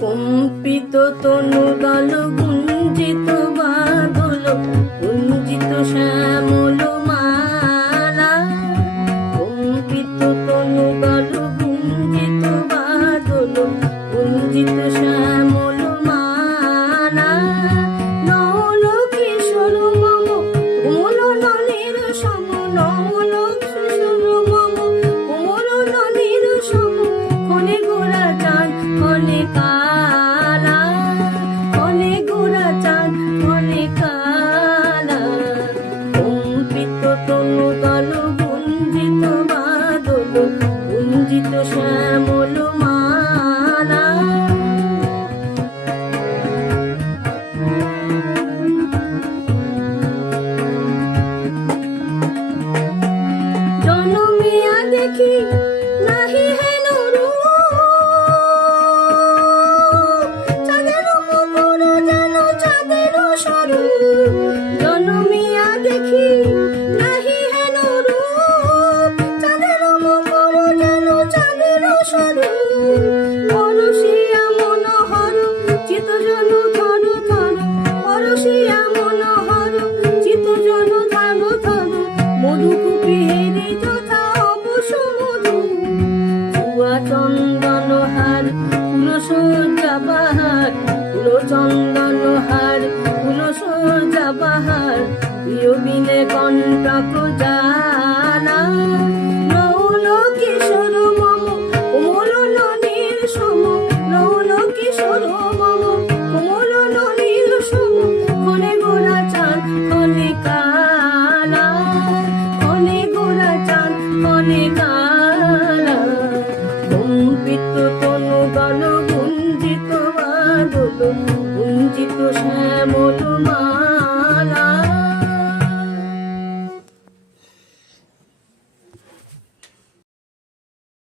কম্পিত তনুদল গুঞ্জিত বাদল গুঞ্জিত শ্যামল মালা। কম্পিত তনুদল গুঞ্জিত বাদল গুঞ্জিত শ্যামল মালা। নল কিশোর মম কোমল ননীর সম, নল কিশোর মম কোমল ননীর সম। ক্ষণে গোরা চাঁদ ক্ষণে কালা, ক্ষণে গোরা চাঁদ ক্ষণে কালা। কম্পিত তনুদল গুঞ্জিত বাদল গুঞ্জিত শ্যামল মালা। জনমিয়া দেখি নাহি হেন রূপ, চাঁদের মুকুর যেন চাঁদের স্বরূপ। জনমিয়া দেখি নাহি হেন রূপ, চাঁদের মুকুর যেন চাঁদের স্বরূপ। পরশিয়া মনোহর চিত্তজন থর থর, পরশিয়া মনোহর চিত্তজন থর থর। মধুকূপী হেরি যথা অবশ্য মধু, চুয়া চন্দন হার ফুল সজ্জা বাহার, ফুল চন্দন হার ফুল সজ্জা বাহার। প্রিয় বিনে কণ্টক জ্বালা। নৌল কিশোর মম কোমল ননীর সম, নৌল কিশোর মম কোমল ননীর সম। ক্ষণে গোরা চাঁদ ক্ষণে কালা, ক্ষণে গোরা চাঁদ ক্ষণে কালা। কম্পিত তনুদল গুঞ্জিত বাদল গুঞ্জিত শ্যামল মালা।